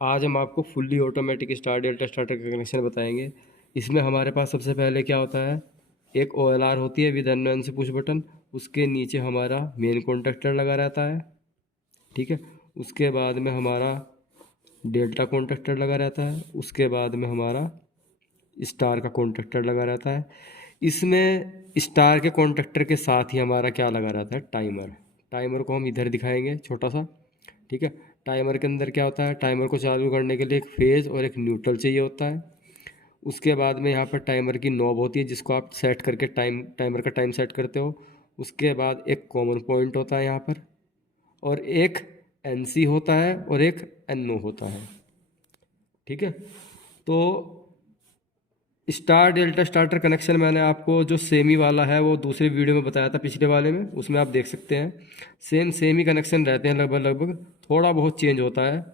आज हम आपको fully automatic star delta starter का कनेक्शन बताएंगे। इसमें हमारे पास सबसे पहले क्या होता है, एक OLR होती है विद एन पुश बटन। उसके नीचे हमारा मेन कॉन्टेक्टर लगा रहता है, ठीक है। उसके बाद में हमारा डेल्टा कॉन्टेक्टर लगा रहता है। उसके बाद में हमारा स्टार का कॉन्टेक्टर लगा रहता है। इसमें स्टार के कॉन्टेक्टर के साथ ही हमारा क्या लगा रहता है, टाइमर। टाइमर को हम इधर दिखाएंगे छोटा सा, ठीक है। टाइमर के अंदर क्या होता है, टाइमर को चालू करने के लिए एक फेज़ और एक न्यूट्रल चाहिए होता है। उसके बाद में यहाँ पर टाइमर की नॉब होती है जिसको आप सेट करके टाइमर का टाइम सेट करते हो। उसके बाद एक कॉमन पॉइंट होता है यहाँ पर, और एक NC होता है और एक NO होता है, ठीक है। तो स्टार डेल्टा स्टार्टर कनेक्शन मैंने आपको जो सेमी वाला है वो दूसरे वीडियो में बताया था, पिछले वाले में, उसमें आप देख सकते हैं। सेम ही कनेक्शन रहते हैं लगभग लगभग, थोड़ा बहुत चेंज होता है।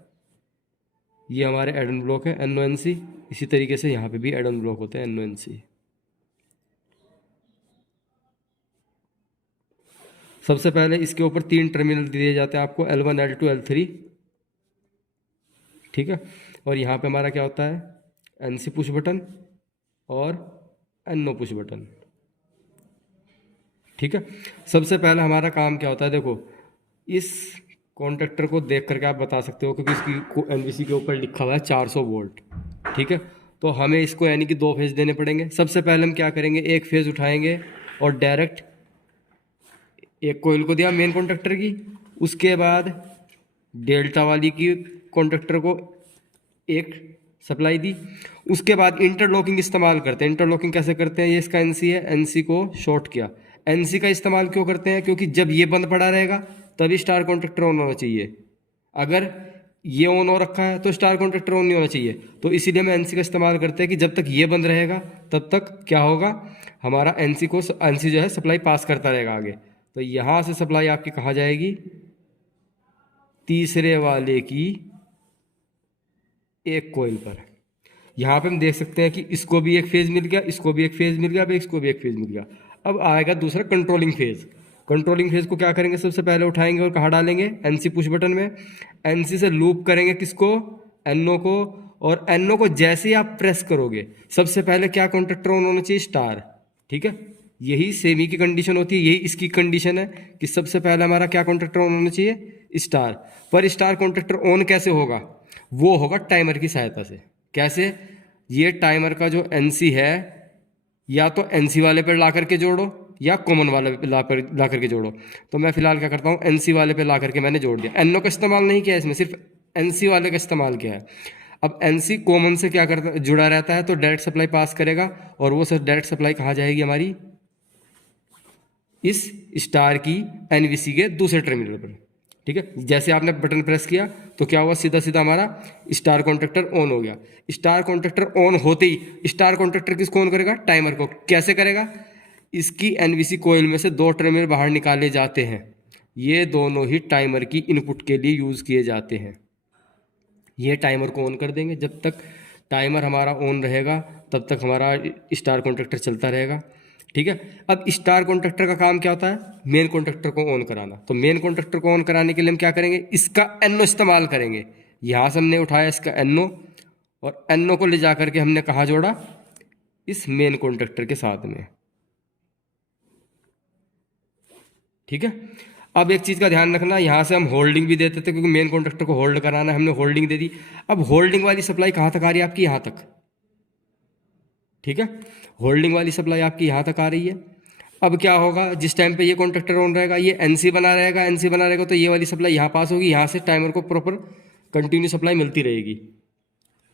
ये हमारे एड ऑन ब्लॉक है NONC। इसी तरीके से यहाँ पे भी एड ऑन ब्लॉक होते हैं NONC। सबसे पहले इसके ऊपर 3 टर्मिनल दिए जाते हैं आपको, L1 L2 L3, ठीक है। और यहाँ पे हमारा क्या होता है, NC पुश बटन और NO पुश बटन, ठीक है। सबसे पहले हमारा काम क्या होता है, देखो इस कॉन्ट्रैक्टर को देख करके आप बता सकते हो, क्योंकि इसकी NVC के ऊपर लिखा हुआ है 400 वोल्ट, ठीक है। तो हमें इसको यानी कि 2 फेज़ देने पड़ेंगे। सबसे पहले हम क्या करेंगे, एक फेज़ उठाएंगे और डायरेक्ट एक कोयल को दिया मेन कॉन्ट्रैक्टर की। उसके बाद डेल्टा वाली की कॉन्ट्रैक्टर को एक सप्लाई दी। उसके बाद इंटरलॉकिंग इस्तेमाल करते हैं। इंटरलॉकिंग कैसे करते हैं, ये इसका NC है, NC को शॉर्ट किया। NC का इस्तेमाल क्यों करते हैं, क्योंकि जब ये बंद पड़ा रहेगा तभी स्टार कॉन्ट्रैक्टर ऑन होना चाहिए। अगर ये ऑन हो रखा है तो स्टार कॉन्ट्रैक्टर ऑन नहीं होना चाहिए। तो इसीलिए हम NC का इस्तेमाल करते हैं कि जब तक ये बंद रहेगा तब तक क्या होगा, हमारा NC जो है सप्लाई पास करता रहेगा आगे। तो यहाँ से सप्लाई आपकी कहाँ जाएगी, तीसरे वाले की एक कोयल पर। यहाँ पे हम देख सकते हैं कि इसको भी एक फेज मिल गया, इसको भी एक फेज मिल गया, अब इसको भी एक फेज मिल गया। अब आएगा दूसरा कंट्रोलिंग फेज। कंट्रोलिंग फेज को क्या करेंगे, सबसे पहले उठाएंगे और कहाँ डालेंगे, NC पुश बटन में। NC से लूप करेंगे किसको, NO को। और NO को जैसे ही आप प्रेस करोगे, सबसे पहले क्या कॉन्ट्रैक्टर ऑन होना चाहिए, स्टार, ठीक है। यही सेमी की कंडीशन होती है, यही इसकी कंडीशन है कि सबसे पहले हमारा क्या कॉन्ट्रैक्टर ऑन होना चाहिए, स्टार। पर स्टार कॉन्ट्रैक्टर ऑन कैसे होगा, वो होगा टाइमर की सहायता से। कैसे, ये टाइमर का जो NC है, या तो NC वाले पर ला करके जोड़ो या कॉमन वाले पे ला करके जोड़ो। तो मैं फिलहाल क्या करता हूँ, NC वाले पे ला करके मैंने जोड़ दिया। NO का इस्तेमाल नहीं किया इसमें, सिर्फ NC वाले का इस्तेमाल किया है। अब NC कॉमन से क्या करता, जुड़ा रहता है, तो डायरेक्ट सप्लाई पास करेगा। और वो सर डायरेक्ट सप्लाई कहाँ जाएगी हमारी, इस स्टार की NVC के दूसरे टर्मिनल पर, ठीक है। जैसे आपने बटन प्रेस किया तो क्या हुआ, सीधा सीधा हमारा स्टार कॉन्ट्रैक्टर ऑन हो गया। स्टार कॉन्ट्रैक्टर ऑन होते ही स्टार कॉन्ट्रैक्टर किसको ऑन करेगा, टाइमर को। कैसे करेगा, इसकी NVC कोयल में से 2 टर्मिनल बाहर निकाले जाते हैं। ये दोनों ही टाइमर की इनपुट के लिए यूज़ किए जाते हैं। ये टाइमर को ऑन कर देंगे। जब तक टाइमर हमारा ऑन रहेगा तब तक हमारा स्टार कॉन्ट्रैक्टर चलता रहेगा, ठीक है। अब स्टार कॉन्ट्रैक्टर का काम क्या होता है, मेन कॉन्ट्रैक्टर को ऑन कराना। तो मेन कॉन्ट्रैक्टर को ऑन कराने के लिए हम क्या करेंगे, इसका NO इस्तेमाल करेंगे। यहाँ से हमने उठाया इसका NO, और NO को ले जा करके हमने कहाँ जोड़ा, इस मेन कॉन्ट्रैक्टर के साथ में, ठीक है। अब एक चीज़ का ध्यान रखना, यहाँ से हम होल्डिंग भी देते थे क्योंकि मेन कॉन्ट्रैक्टर को होल्ड कराना है, हमने होल्डिंग दे दी। अब होल्डिंग वाली सप्लाई कहाँ तक आ रही है आपकी, यहाँ तक, ठीक है। होल्डिंग वाली सप्लाई आपकी यहाँ तक आ रही है। अब क्या होगा, जिस टाइम पे ये कॉन्ट्रैक्टर ऑन रहेगा, ये NC बना रहेगा, NC बना रहेगा, तो ये वाली सप्लाई यहाँ पास होगी, यहाँ से टाइमर को प्रॉपर कंटिन्यू सप्लाई मिलती रहेगी,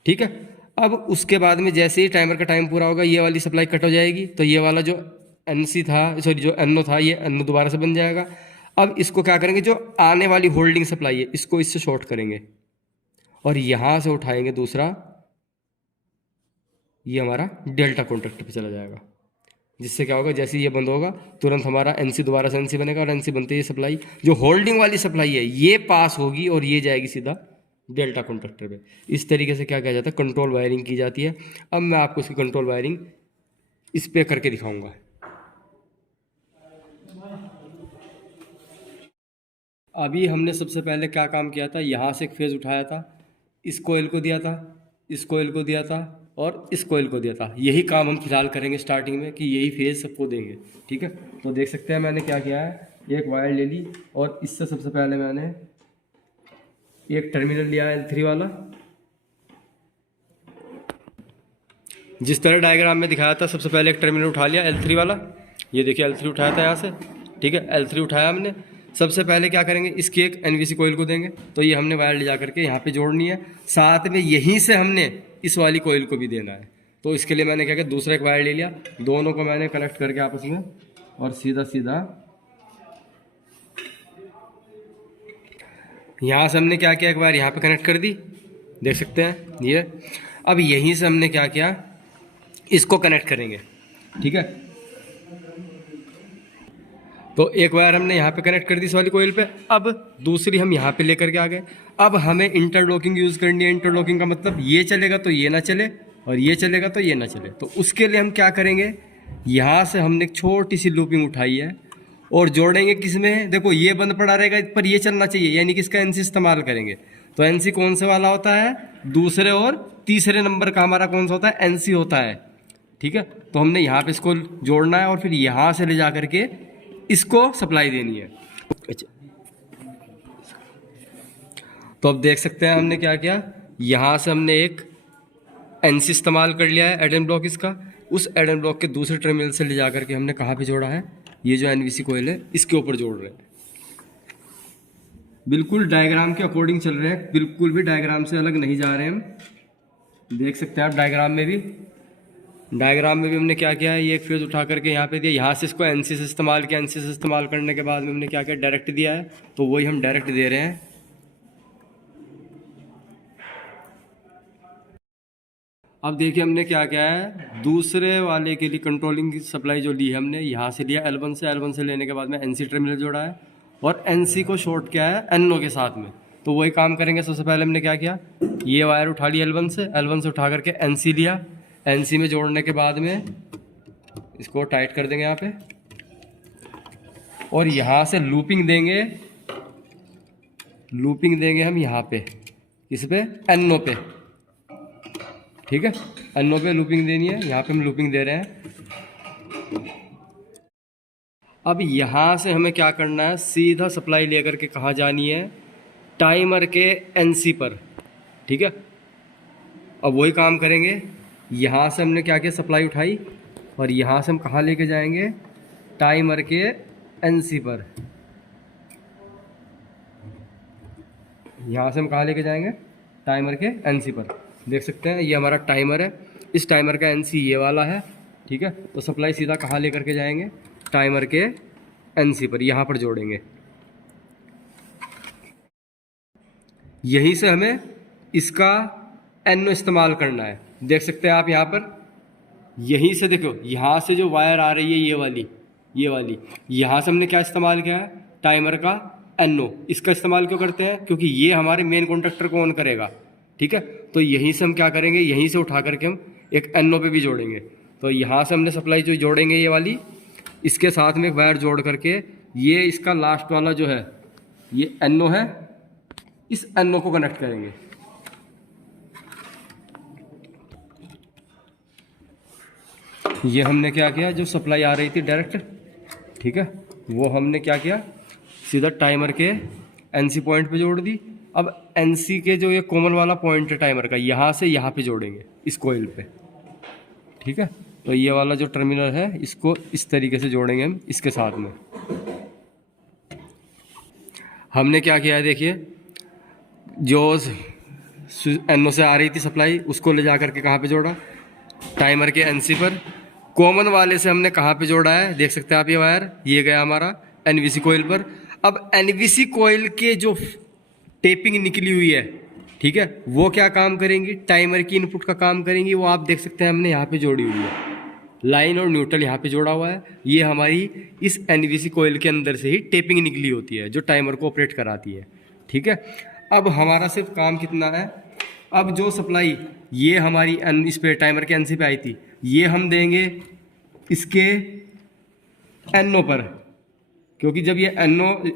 ठीक है। अब उसके बाद में जैसे ही टाइमर का टाइम पूरा होगा, ये वाली सप्लाई कट हो जाएगी, तो ये वाला जो NC था, सॉरी जो NO था, ये NO दोबारा से बन जाएगा। अब इसको क्या करेंगे, जो आने वाली होल्डिंग सप्लाई है इसको इससे शॉर्ट करेंगे और यहाँ से उठाएंगे दूसरा, ये हमारा डेल्टा कॉन्ट्रैक्टर पे चला जाएगा। जिससे क्या होगा, जैसे ही ये बंद होगा तुरंत हमारा NC दोबारा से NC बनेगा, और NC बनते ही सप्लाई, जो होल्डिंग वाली सप्लाई है, ये पास होगी और ये जाएगी सीधा डेल्टा कॉन्ट्रैक्टर पे। इस तरीके से क्या किया जाता है, कंट्रोल वायरिंग की जाती है। अब मैं आपको इसकी कंट्रोल वायरिंग इस पे करके दिखाऊंगा। अभी हमने सबसे पहले क्या काम किया था, यहाँ से एक फेज़ उठाया था, इस कोयल को दिया था, इस कोयल को दिया था और इस कोयल को दिया था। यही काम हम फिलहाल करेंगे स्टार्टिंग में कि यही फेज सबको देंगे। ठीक है, तो देख सकते हैं मैंने क्या किया है, एक वायर ले ली और इससे सबसे पहले मैंने एक टर्मिनल लिया L3 वाला, जिस तरह डायग्राम में दिखाया था। सबसे पहले एक टर्मिनल उठा लिया L3 वाला, ये देखिए L3 उठाया था यहाँ से। ठीक है, L3 उठाया हमने। सबसे पहले क्या करेंगे, इसकी एक NVC कोयल को देंगे, तो ये हमने वायर ले जा करके यहाँ पे जोड़नी है। साथ में यहीं से हमने इस वाली कोयल को भी देना है। तो इसके लिए मैंने क्या किया, दूसरा एक वायर ले लिया, दोनों को मैंने कनेक्ट करके आपस में और सीधा सीधा यहाँ से हमने क्या किया, एक वायर यहाँ पे कनेक्ट कर दी, देख सकते हैं ये। अब यहीं से हमने क्या किया, इसको कनेक्ट करेंगे। ठीक है, तो एक वायर हमने यहाँ पे कनेक्ट कर दी इस वाली कोयल पे। अब दूसरी हम यहाँ पे लेकर के आ गए। अब हमें इंटरलॉकिंग यूज़ करनी है। इंटरलॉकिंग का मतलब ये चलेगा तो ये ना चले और ये चलेगा तो ये ना चले। तो उसके लिए हम क्या करेंगे, यहाँ से हमने एक छोटी सी लूपिंग उठाई है और जोड़ेंगे किसमें, देखो ये बंद पड़ा रहेगा, पर ये चलना चाहिए, यानी कि इसका NC इस्तेमाल करेंगे। तो NC कौन से वाला होता है, दूसरे और तीसरे नंबर का हमारा कौन सा होता है, NC होता है। ठीक है, तो हमने यहाँ पे इसको जोड़ना है और फिर यहाँ से ले जा करके इसको सप्लाई देनी है। अच्छा, तो अब देख सकते हैं हमने क्या किया, यहाँ से हमने एक NC इस्तेमाल कर लिया है, एडन ब्लॉक इसका। उस एडन ब्लॉक के दूसरे टर्मिनल से ले जा करके हमने कहाँ पे जोड़ा है, ये जो NVC कोयल है इसके ऊपर जोड़ रहे हैं। बिल्कुल डायग्राम के अकॉर्डिंग चल रहे हैं, बिल्कुल भी डायग्राम से अलग नहीं जा रहे हैं हम। देख सकते हैं आप डायग्राम में भी हमने क्या किया है, ये एक फेज उठा करके यहाँ पे दिया, यहाँ से इसको NC से इस्तेमाल किया। NC से इस्तेमाल करने के बाद में हमने क्या किया, डायरेक्ट दिया है, तो वही हम डायरेक्ट दे रहे हैं। अब देखिए हमने क्या किया है, दूसरे वाले के लिए कंट्रोलिंग की सप्लाई जो ली है हमने, यहाँ से लिया L1 से लेने के बाद में NC टर्मिनल जोड़ा है और NC को शॉर्ट किया है NO के साथ में। तो वही काम करेंगे। सबसे पहले हमने क्या किया, ये वायर उठा लिया L1 से उठा करके NC लिया। NC में जोड़ने के बाद में इसको टाइट कर देंगे यहाँ पे और यहाँ से लूपिंग देंगे हम यहाँ पे, इस पे NO पे। ठीक है, NO पे लूपिंग देनी है, यहाँ पे हम लूपिंग दे रहे हैं। अब यहाँ से हमें क्या करना है, सीधा सप्लाई लेकर के कहाँ जानी है, टाइमर के NC पर। ठीक है, अब वही काम करेंगे। यहाँ से हमने क्या किया, सप्लाई उठाई और यहाँ से हम कहाँ लेके जाएंगे, टाइमर के NC पर। यहाँ से हम कहाँ लेके जाएंगे, टाइमर के NC पर। देख सकते हैं ये हमारा टाइमर है, इस टाइमर का NC ये वाला है। ठीक है, तो सप्लाई सीधा कहाँ लेकर के जाएंगे, टाइमर के NC पर, यहाँ पर जोड़ेंगे। यहीं से हमें इसका NO इस्तेमाल करना है। देख सकते हैं आप यहाँ पर, यहीं से देखो, यहाँ से जो वायर आ रही है ये वाली, यहाँ से हमने क्या इस्तेमाल किया है, टाइमर का NO। इसका इस्तेमाल क्यों करते हैं, क्योंकि ये हमारे मेन कॉन्टैक्टर को ऑन करेगा। ठीक है, तो यहीं से हम क्या करेंगे, यहीं से उठा करके हम एक NO पे भी जोड़ेंगे। तो यहाँ से हमने सप्लाई जो जोड़ेंगे ये वाली, इसके साथ में एक वायर जोड़ करके ये इसका लास्ट वाला जो है ये NO है, इस NO को कनेक्ट करेंगे। ये हमने क्या किया, जो सप्लाई आ रही थी डायरेक्ट, ठीक है, वो हमने क्या किया, सीधा टाइमर के NC पॉइंट पे जोड़ दी। अब NC के जो ये कॉमन वाला पॉइंट है टाइमर का, यहाँ से यहाँ पे जोड़ेंगे इस कोयल पे। ठीक है, तो ये वाला जो टर्मिनल है इसको इस तरीके से जोड़ेंगे हम इसके साथ में। हमने क्या किया है, देखिए, जो NO से आ रही थी सप्लाई उसको ले जा करके कहाँ पे जोड़ा, टाइमर के NC पर। कॉमन वाले से हमने कहाँ पे जोड़ा है, देख सकते हैं आप, ये वायर ये गया हमारा NVC कोयल पर। अब NVC कोयल के जो टेपिंग निकली हुई है, ठीक है, वो क्या काम करेंगी, टाइमर की इनपुट का काम करेंगी। वो आप देख सकते हैं हमने यहाँ पे जोड़ी हुई है, लाइन और न्यूट्रल यहाँ पे जोड़ा हुआ है। ये हमारी इस NVC कोयल के अंदर से ही टेपिंग निकली होती है जो टाइमर को ऑपरेट कराती है। ठीक है, अब हमारा सिर्फ काम कितना है, अब जो सप्लाई ये हमारी इस पे टाइमर के NC पे आई थी, ये हम देंगे इसके NO पर, क्योंकि जब ये NO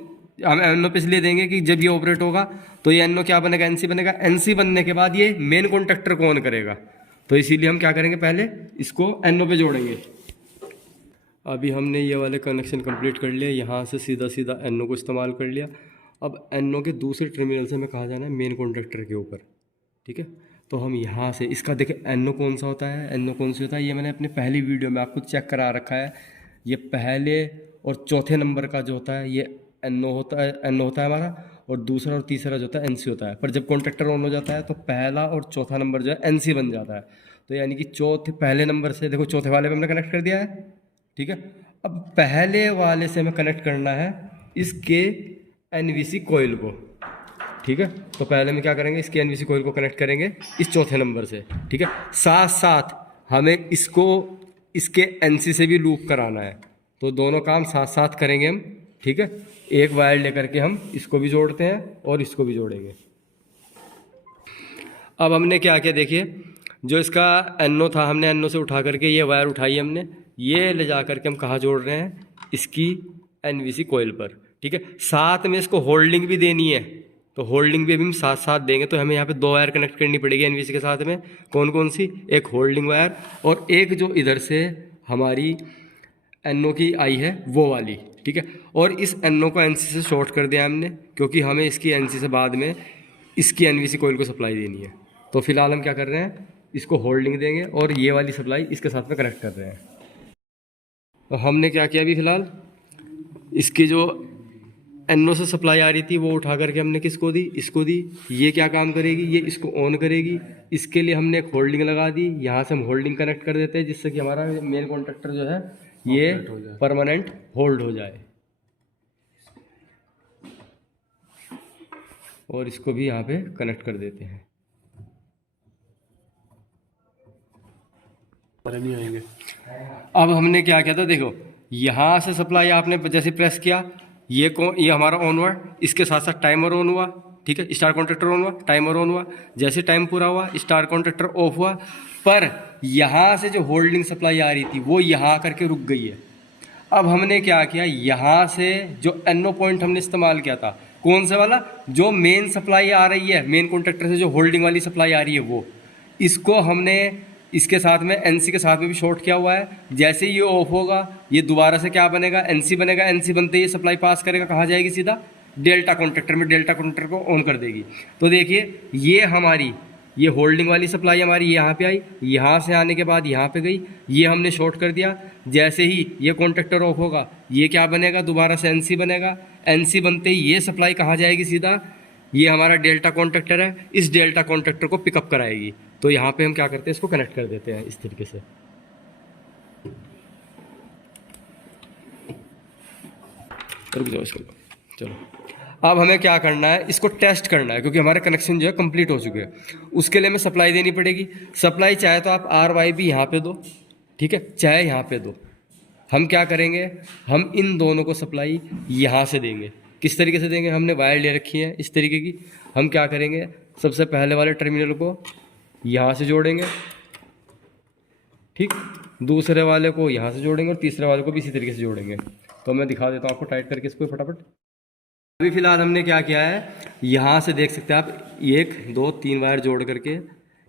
हम NO पे इसलिए देंगे कि जब ये ऑपरेट होगा तो ये NO क्या बनेगा, NC बनेगा। NC बनने के बाद ये मेन कॉन्टैक्टर को ऑन करेगा, तो इसीलिए हम क्या करेंगे, पहले इसको NO पे जोड़ेंगे। अभी हमने ये वाले कनेक्शन कंप्लीट कर लिया, यहाँ से सीधा सीधा NO को इस्तेमाल कर लिया। अब NO के दूसरे टर्मिनल से हमें कहाँ जाना है, मेन कॉन्टैक्टर के ऊपर, ठीक है। तो हम यहाँ से इसका देखें NO कौन सा होता है, NO कौन सी होता है, ये मैंने अपने पहली वीडियो में आपको चेक करा रखा है। ये पहले और चौथे नंबर का जो होता है ये NO होता है, NO होता है हमारा, और दूसरा और तीसरा जो होता है NC होता है। पर जब कॉन्टैक्टर ऑन हो जाता है तो पहला और चौथा नंबर जो है NC बन जाता है। तो यानी कि पहले नंबर से देखो, चौथे वाले पे हमने कनेक्ट कर दिया है, ठीक है। अब पहले वाले से हमें कनेक्ट करना है इसके NVC कोयल को, ठीक है। तो पहले में क्या करेंगे, इसके NVC कोयल को कनेक्ट करेंगे इस चौथे नंबर से, ठीक है। साथ साथ हमें इसको इसके NC से भी लूप कराना है, तो दोनों काम साथ साथ करेंगे हम, ठीक है। एक वायर लेकर के हम इसको भी जोड़ते हैं और इसको भी जोड़ेंगे। अब हमने क्या किया, देखिए जो इसका NO था, हमने NO से उठा करके ये वायर उठाई हमने, ये ले जा करके हम कहाँ जोड़ रहे हैं, इसकी NVC कोयल पर, ठीक है। साथ में इसको होल्डिंग भी देनी है, तो होल्डिंग भी अभी हम साथ साथ देंगे। तो हमें यहाँ पे 2 वायर कनेक्ट करनी पड़ेगी NVC के साथ में। कौन कौन सी, एक होल्डिंग वायर और एक जो इधर से हमारी NO की आई है वो वाली, ठीक है। और इस NO को NC से शॉर्ट कर दिया हमने, क्योंकि हमें इसकी NC से बाद में इसकी NVC कोयल को सप्लाई देनी है। तो फिलहाल हम क्या कर रहे हैं, इसको होल्डिंग देंगे और ये वाली सप्लाई इसके साथ में कनेक्ट कर रहे हैं। तो हमने क्या किया, अभी फ़िलहाल इसकी जो NO से सप्लाई आ रही थी वो उठा करके हमने किसको दी, इसको दी। ये क्या काम करेगी, ये इसको ऑन करेगी। इसके लिए हमने एक होल्डिंग लगा दी, यहाँ से हम होल्डिंग कनेक्ट कर देते हैं, जिससे कि हमारा मेन कॉन्टैक्टर जो है ये परमानेंट होल्ड हो जाए। और इसको भी यहाँ पे कनेक्ट कर देते हैं। नहीं आएंगे। अब हमने क्या किया था, देखो यहाँ से सप्लाई आपने जैसे प्रेस किया, ये हमारा ऑन हुआ, इसके साथ साथ टाइमर ऑन हुआ, ठीक है। स्टार कॉन्ट्रैक्टर ऑन हुआ, टाइमर ऑन हुआ। जैसे टाइम पूरा हुआ स्टार कॉन्ट्रैक्टर ऑफ हुआ, पर यहाँ से जो होल्डिंग सप्लाई आ रही थी वो यहाँ करके रुक गई है। अब हमने क्या किया, यहाँ से जो NO पॉइंट हमने इस्तेमाल किया था, कौन सा वाला, जो मेन सप्लाई आ रही है मेन कॉन्ट्रैक्टर से, जो होल्डिंग वाली सप्लाई आ रही है वो, इसको हमने इसके साथ में NC के साथ में भी शॉर्ट किया हुआ है। जैसे ये ऑफ होगा ये दोबारा से क्या बनेगा, NC बनेगा। NC बनते ही सप्लाई पास करेगा, कहाँ जाएगी, सीधा डेल्टा कॉन्ट्रैक्टर में, डेल्टा कॉन्ट्रैक्टर को ऑन कर देगी। तो देखिए ये हमारी ये होल्डिंग वाली सप्लाई हमारी यहाँ पे आई, यहाँ से आने के बाद यहाँ पे गई, ये हमने शॉर्ट कर दिया। जैसे ही ये कॉन्ट्रैक्टर ऑफ होगा ये क्या बनेगा, दोबारा से NC बनेगा। NC बनते ही ये सप्लाई कहाँ जाएगी, सीधा ये हमारा डेल्टा कॉन्ट्रैक्टर है, इस डेल्टा कॉन्ट्रैक्टर को पिकअप कराएगी। तो यहाँ पे हम क्या करते हैं, इसको कनेक्ट कर देते हैं इस तरीके से। रुक जाओ इसको, चलो। अब हमें क्या करना है, इसको टेस्ट करना है, क्योंकि हमारे कनेक्शन जो है कंप्लीट हो चुके हैं। उसके लिए हमें सप्लाई देनी पड़ेगी। सप्लाई चाहे तो आप RYB यहाँ पे दो, ठीक है, चाहे यहाँ पे दो। हम क्या करेंगे, हम इन दोनों को सप्लाई यहाँ से देंगे। किस तरीके से देंगे, हमने वायर ले रखी है इस तरीके की। हम क्या करेंगे, सबसे पहले वाले टर्मिनल को यहाँ से जोड़ेंगे, ठीक, दूसरे वाले को यहाँ से जोड़ेंगे और तीसरे वाले को भी इसी तरीके से जोड़ेंगे। तो मैं दिखा देता हूँ आपको टाइट करके इसको फटाफट। अभी फ़िलहाल हमने क्या किया है, यहाँ से देख सकते हैं आप 1 2 3 वायर जोड़ करके,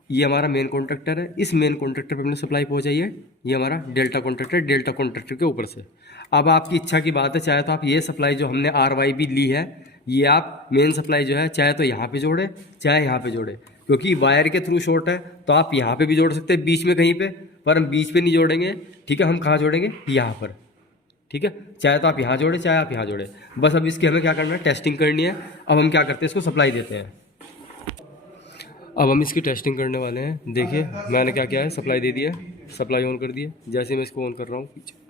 ये हमारा मेन कॉन्ट्रैक्टर है, इस मेन कॉन्ट्रैक्टर पे हमने सप्लाई पहुँचाई है। ये हमारा डेल्टा कॉन्ट्रैक्टर के ऊपर से। अब आपकी इच्छा की बात है, चाहे तो आप ये सप्लाई जो हमने RYB ली है, ये आप मेन सप्लाई जो है चाहे तो यहाँ पे जोड़े चाहे यहाँ पे जोड़े, क्योंकि वायर के थ्रू शॉर्ट है तो आप यहाँ पे भी जोड़ सकते हैं बीच में कहीं पे, पर हम बीच पे नहीं जोड़ेंगे, ठीक है। हम कहाँ जोड़ेंगे, यहाँ पर, ठीक है। चाहे तो आप यहाँ जोड़े चाहे आप यहाँ जोड़े, बस अब इसकी हमें क्या करना है, टेस्टिंग करनी है। अब हम क्या करते हैं, इसको सप्लाई देते हैं। अब हम इसकी टेस्टिंग करने वाले हैं। देखिए मैंने क्या किया है, सप्लाई दे दिया, सप्लाई ऑन कर दिया। जैसे मैं इसको ऑन कर रहा हूँ पीछे,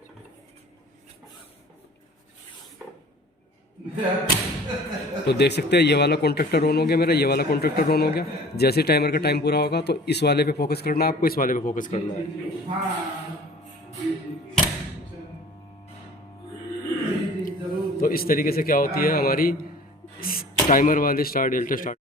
तो देख सकते हैं ये वाला कॉन्ट्रैक्टर ऑन हो गया मेरा, ये वाला कॉन्ट्रैक्टर ऑन हो गया। जैसे टाइमर का टाइम पूरा होगा तो इस वाले पे फोकस करना है आपको, इस वाले पे फोकस करना है। तो इस तरीके से क्या होती है हमारी टाइमर वाले स्टार डेल्टा स्टार्ट।